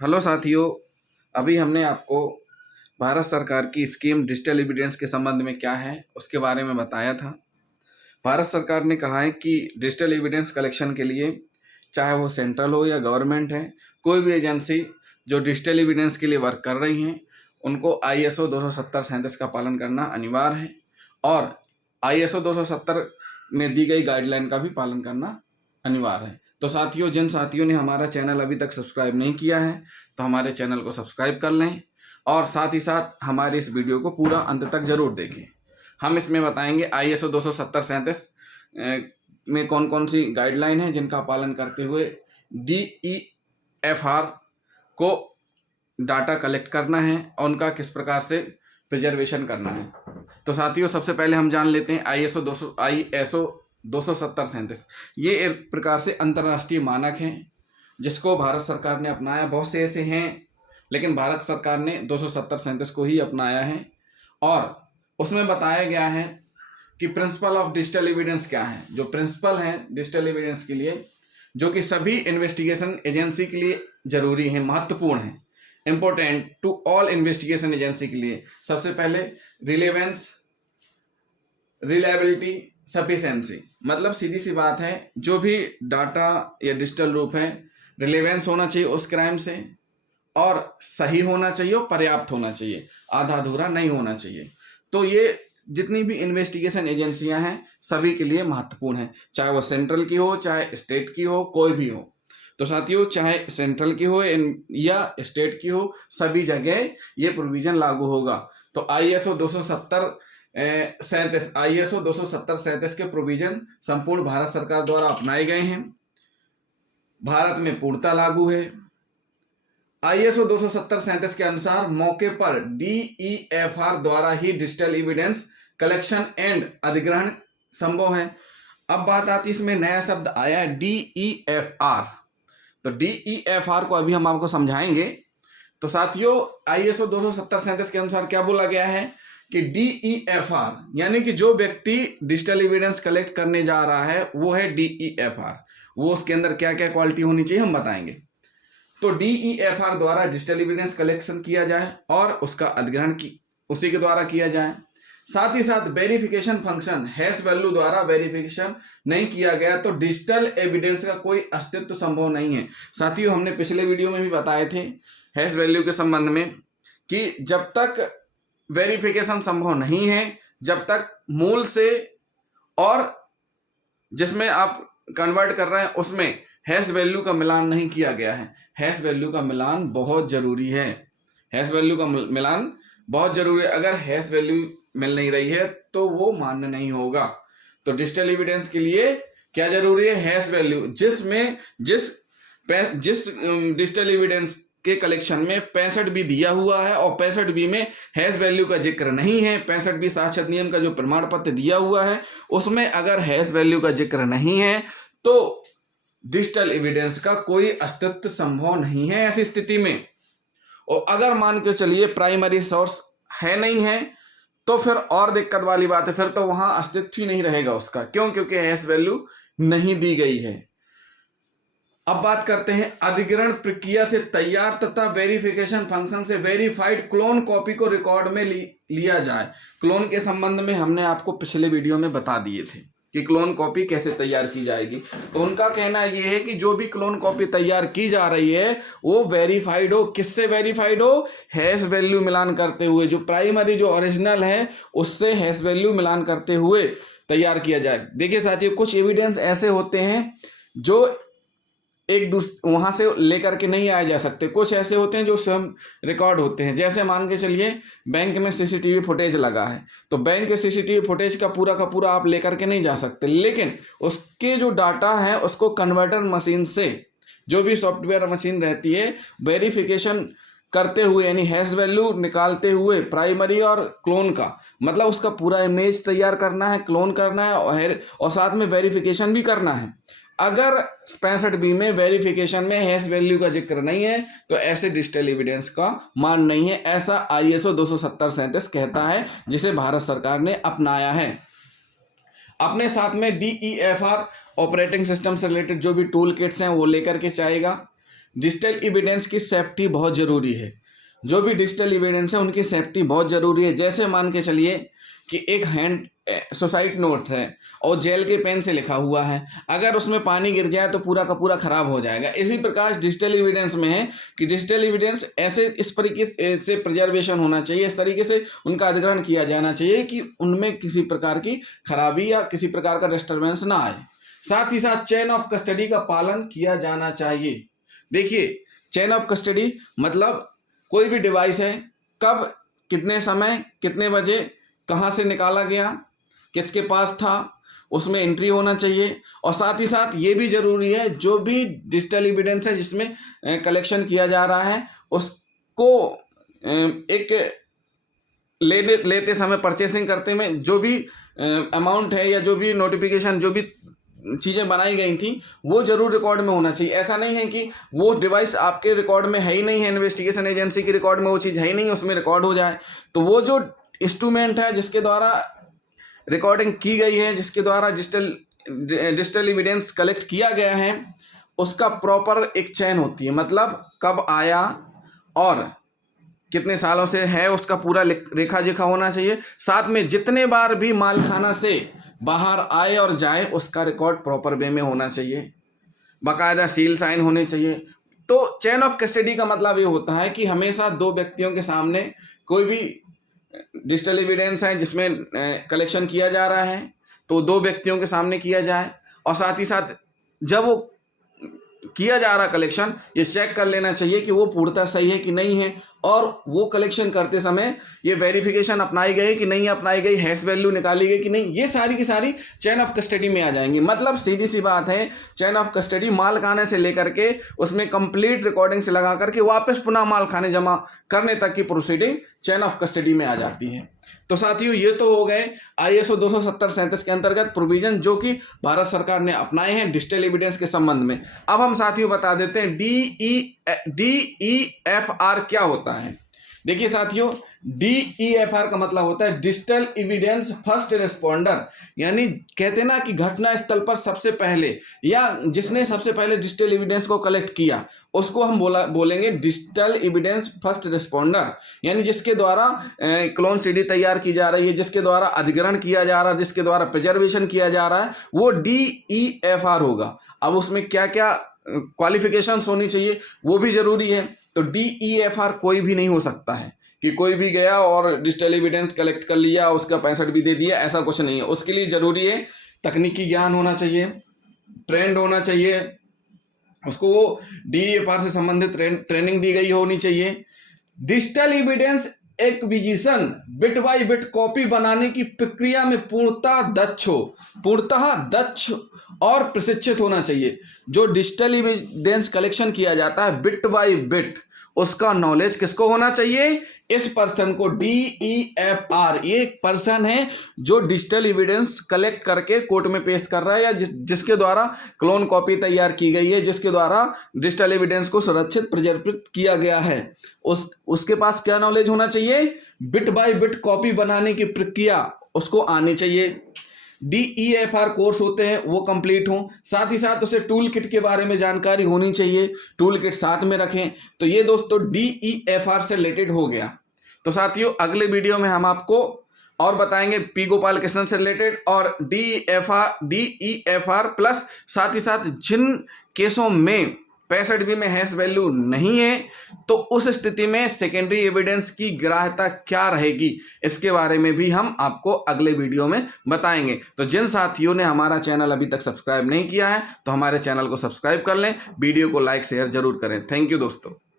Hello साथियों। अभी हमने आपको भारत सरकार की स्कीम डिजिटल एविडेंस के संबंध में क्या है उसके बारे में बताया था। भारत सरकार ने कहा है कि डिजिटल एविडेंस कलेक्शन के लिए चाहे वो सेंट्रल हो या गवर्नमेंट है, कोई भी एजेंसी जो डिजिटल एविडेंस के लिए वर्क कर रही हैं उनको ISO 270-37 का पालन करना अनिवार्य है और ISO 270 में दी गई गाइडलाइन का भी पालन करना अनिवार्य है। तो साथियों, जिन साथियों ने हमारा चैनल अभी तक सब्सक्राइब नहीं किया है तो हमारे चैनल को सब्सक्राइब कर लें और साथ ही साथ हमारे इस वीडियो को पूरा अंत तक ज़रूर देखें। हम इसमें बताएंगे ISO 270-37 में कौन कौन सी गाइडलाइन है जिनका पालन करते हुए DEFR को डाटा कलेक्ट करना है और उनका किस प्रकार से प्रिजर्वेशन करना है। तो साथियों, सबसे पहले हम जान लेते हैं ISO 270-37। ये एक प्रकार से अंतर्राष्ट्रीय मानक है जिसको भारत सरकार ने अपनाया। बहुत से ऐसे हैं लेकिन भारत सरकार ने 270-37 को ही अपनाया है और उसमें बताया गया है कि प्रिंसिपल ऑफ डिजिटल एविडेंस क्या है। जो प्रिंसिपल है डिजिटल एविडेंस के लिए, जो कि सभी इन्वेस्टिगेशन एजेंसी के लिए जरूरी है, महत्वपूर्ण है, important to all investigation agency के लिए। सबसे पहले रिलेवेंस, रिलायबिलिटी, सफिशेंसी। मतलब सीधी सी बात है, जो भी डाटा या डिजिटल रूप है रिलेवेंस होना चाहिए उस क्राइम से और सही होना चाहिए और पर्याप्त होना चाहिए, आधा अधूरा नहीं होना चाहिए। तो ये जितनी भी इन्वेस्टिगेशन एजेंसियां हैं सभी के लिए महत्वपूर्ण है, चाहे वो सेंट्रल की हो चाहे स्टेट की हो, कोई भी हो। तो साथियों, चाहे सेंट्रल की हो या स्टेट की हो, सभी जगह ये प्रोविजन लागू होगा। तो ISO 270-37 के प्रोविजन संपूर्ण भारत सरकार द्वारा अपनाए गए हैं, भारत में पूर्णतः लागू है। ISO 270-37 के अनुसार मौके पर DEFR द्वारा ही डिजिटल एविडेंस कलेक्शन एंड अधिग्रहण संभव है। अब बात आती है, इसमें नया शब्द आया है DEFR। तो DEFR को अभी हम आपको समझाएंगे। तो साथियों, ISO 270-37 के अनुसार क्या बोला गया है कि DEFR यानी कि जो व्यक्ति डिजिटल एविडेंस कलेक्ट करने जा रहा है वो है DEFR। वो उसके अंदर क्या क्या क्वालिटी होनी चाहिए हम बताएंगे। तो DEFR द्वारा डिजिटल एविडेंस कलेक्शन किया जाए और उसका अधिग्रहण उसी के द्वारा किया जाए। साथ ही साथ वेरिफिकेशन फंक्शन हैश वैल्यू द्वारा वेरिफिकेशन नहीं किया गया तो डिजिटल एविडेंस का कोई अस्तित्व संभव नहीं है। साथियों, हमने पिछले वीडियो में भी बताए थे हैश वैल्यू के संबंध में कि जब तक वेरिफिकेशन संभव नहीं है, जब तक मूल से और जिसमें आप कन्वर्ट कर रहे हैं उसमें हैश वैल्यू का मिलान नहीं किया गया है। हैश वैल्यू का मिलान बहुत जरूरी है। हैश वैल्यू का मिलान बहुत जरूरी है। अगर हैश वैल्यू मिल नहीं रही है तो वो मान्य नहीं होगा। तो डिजिटल एविडेंस के लिए क्या जरूरी है? हैश वैल्यू, जिसमें जिस डिजिटल एविडेंस के कलेक्शन में 65B दिया हुआ है और 65B में हैश वैल्यू का जिक्र नहीं है। 65B साक्षरता नियम का जो प्रमाण पत्र दिया हुआ है उसमें अगर हैश वैल्यू का जिक्र नहीं है तो डिजिटल एविडेंस का कोई अस्तित्व संभव नहीं है ऐसी स्थिति में। और अगर मान के चलिए प्राइमरी सोर्स है नहीं है तो फिर और दिक्कत वाली बात है, फिर तो वहां अस्तित्व ही नहीं रहेगा उसका। क्यों? क्योंकि हैश वैल्यू नहीं दी गई है। अब बात करते हैं अधिग्रहण प्रक्रिया से तैयार तथा वेरिफिकेशन फंक्शन से वेरीफाइड क्लोन कॉपी को रिकॉर्ड में लिया जाए। क्लोन के संबंध में हमने आपको पिछले वीडियो में बता दिए थे कि क्लोन कॉपी कैसे तैयार की जाएगी। तो उनका कहना यह है कि जो भी क्लोन कॉपी तैयार की जा रही है वो वेरीफाइड हो। किससे वेरीफाइड हो? हैश वैल्यू मिलान करते हुए। जो प्राइमरी जो ओरिजिनल है उससे हैश वैल्यू मिलान करते हुए तैयार किया जाए। देखिए साथियों, कुछ एविडेंस ऐसे होते हैं जो एक दूसरे वहां से लेकर के नहीं आए जा सकते। कुछ ऐसे होते हैं जो स्वयं रिकॉर्ड होते हैं। जैसे मान के चलिए बैंक में CCTV फुटेज लगा है तो बैंक के CCTV फुटेज का पूरा आप लेकर के नहीं जा सकते, लेकिन उसके जो डाटा है उसको कन्वर्टर मशीन से, जो भी सॉफ्टवेयर मशीन रहती है, वेरिफिकेशन करते हुए यानी हैश वैल्यू निकालते हुए प्राइमरी और क्लोन का, मतलब उसका पूरा इमेज तैयार करना है, क्लोन करना है और साथ में वेरिफिकेशन भी करना है। अगर 65B में वेरिफिकेशन में हैश वैल्यू का जिक्र नहीं है तो ऐसे डिजिटल एविडेंस का मान नहीं है। ऐसा ISO 270-37 कहता है जिसे भारत सरकार ने अपनाया है। अपने साथ में DEFR ऑपरेटिंग सिस्टम से रिलेटेड जो भी टूल किट्स हैं वो लेकर के जाएगा। डिजिटल एविडेंस की सेफ्टी बहुत ज़रूरी है। जो भी डिजिटल एविडेंस है उनकी सेफ्टी बहुत ज़रूरी है। जैसे मान के चलिए कि एक हैंड सुसाइड नोट है और जेल के पेन से लिखा हुआ है, अगर उसमें पानी गिर जाए तो पूरा का पूरा खराब हो जाएगा। इसी प्रकार डिजिटल एविडेंस में है कि डिजिटल एविडेंस ऐसे इस तरीके से प्रिजर्वेशन होना चाहिए, इस तरीके से उनका अधिग्रहण किया जाना चाहिए कि उनमें किसी प्रकार की खराबी या किसी प्रकार का डिस्टर्बेंस ना आए। साथ ही साथ चेन ऑफ कस्टडी का पालन किया जाना चाहिए। देखिए, चेन ऑफ कस्टडी मतलब कोई भी डिवाइस है, कब, कितने समय, कितने बजे, कहाँ से निकाला गया, किसके पास था, उसमें एंट्री होना चाहिए। और साथ ही साथ ये भी ज़रूरी है जो भी डिजिटल एविडेंस है जिसमें कलेक्शन किया जा रहा है उसको एक लेते समय, परचेसिंग करते में जो भी अमाउंट है या जो भी नोटिफिकेशन, जो भी चीज़ें बनाई गई थी वो जरूर रिकॉर्ड में होना चाहिए। ऐसा नहीं है कि वो डिवाइस आपके रिकॉर्ड में है ही नहीं है, इन्वेस्टिगेशन एजेंसी के रिकॉर्ड में वो चीज़ है ही नहीं, उसमें रिकॉर्ड हो जाए। तो वो जो इंस्ट्रूमेंट है जिसके द्वारा रिकॉर्डिंग की गई है, जिसके द्वारा डिजिटल एविडेंस कलेक्ट किया गया है, उसका प्रॉपर एक चेन होती है। मतलब कब आया और कितने सालों से है उसका पूरा रेखा जोखा होना चाहिए। साथ में जितने बार भी मालखाना से बाहर आए और जाए उसका रिकॉर्ड प्रॉपर वे में होना चाहिए, बाकायदा सील साइन होने चाहिए। तो चेन ऑफ कस्टडी का मतलब ये होता है कि हमेशा दो व्यक्तियों के सामने कोई भी डिजिटल एविडेंस है जिसमें कलेक्शन किया जा रहा है तो दो व्यक्तियों के सामने किया जाए, और साथ ही साथ जब वो किया जा रहा कलेक्शन ये चेक कर लेना चाहिए कि वो पूर्णतः सही है कि नहीं है, और वो कलेक्शन करते समय ये वेरिफिकेशन अपनाई गई कि नहीं अपनाई गई, हैश वैल्यू निकाली गई कि नहीं, ये सारी की सारी चेन ऑफ कस्टडी में आ जाएंगी। मतलब सीधी सी बात है, चेन ऑफ कस्टडी मालखाने से लेकर के उसमें कंप्लीट रिकॉर्डिंग से लगा करके वापस पुनः मालखाने जमा करने तक की प्रोसीडिंग चेन ऑफ कस्टडी में आ जाती है। तो साथियों, ये तो हो गए ISO 270-37 के अंतर्गत प्रोविजन जो कि भारत सरकार ने अपनाए हैं डिजिटल एविडेंस के संबंध में। अब हम साथियों बता देते हैं DEFR क्या होता है। देखिए साथियों, DEFR का मतलब होता है डिजिटल एविडेंस फर्स्ट रिस्पॉन्डर, यानी कहते ना कि घटना स्थल पर सबसे पहले या जिसने सबसे पहले डिजिटल एविडेंस को कलेक्ट किया उसको हम बोलेंगे डिजिटल एविडेंस फर्स्ट रिस्पॉन्डर। यानी जिसके द्वारा क्लोन CD तैयार की जा रही है, जिसके द्वारा अधिग्रहण किया जा रहा है, जिसके द्वारा प्रिजर्वेशन किया जा रहा है, वो DEFR होगा। अब उसमें क्या क्या क्वालिफिकेशंस होनी चाहिए वो भी जरूरी है। तो DEFR कोई भी नहीं हो सकता है कि कोई भी गया और डिजिटल एविडेंस कलेक्ट कर लिया, उसका 65 भी दे दिया, ऐसा कुछ नहीं है। उसके लिए ज़रूरी है तकनीकी ज्ञान होना चाहिए, ट्रेंड होना चाहिए, उसको वो DEFR से संबंधित ट्रेनिंग दी गई होनी चाहिए। Digital evidence acquisition bit by bit copy बनाने की प्रक्रिया में पूर्णतः दक्ष और प्रशिक्षित होना चाहिए। जो डिजिटल एविडेंस कलेक्शन किया जाता है बिट बाय बिट, उसका नॉलेज किसको होना चाहिए? इस पर्सन को। DEFR ये एक पर्सन है जो डिजिटल एविडेंस कलेक्ट करके कोर्ट में पेश कर रहा है, या जिसके द्वारा क्लोन कॉपी तैयार की गई है, जिसके द्वारा डिजिटल एविडेंस को सुरक्षित प्रिजर्वित किया गया है, उसके पास क्या नॉलेज होना चाहिए? बिट बाय बिट कॉपी बनाने की प्रक्रिया उसको आनी चाहिए। DEFR कोर्स होते हैं वो कंप्लीट हों, साथ ही साथ उसे टूल किट के बारे में जानकारी होनी चाहिए, टूल किट साथ में रखें। तो ये दोस्तों DEFR से रिलेटेड हो गया। तो साथियों, अगले वीडियो में हम आपको और बताएंगे P गोपाल कृष्णन से रिलेटेड और DEFR प्लस साथ ही साथ जिन केसों में 65B में हैश वैल्यू नहीं है तो उस स्थिति में सेकेंडरी एविडेंस की ग्राह्यता क्या रहेगी, इसके बारे में भी हम आपको अगले वीडियो में बताएंगे। तो जिन साथियों ने हमारा चैनल अभी तक सब्सक्राइब नहीं किया है तो हमारे चैनल को सब्सक्राइब कर लें, वीडियो को लाइक शेयर जरूर करें। थैंक यू दोस्तों।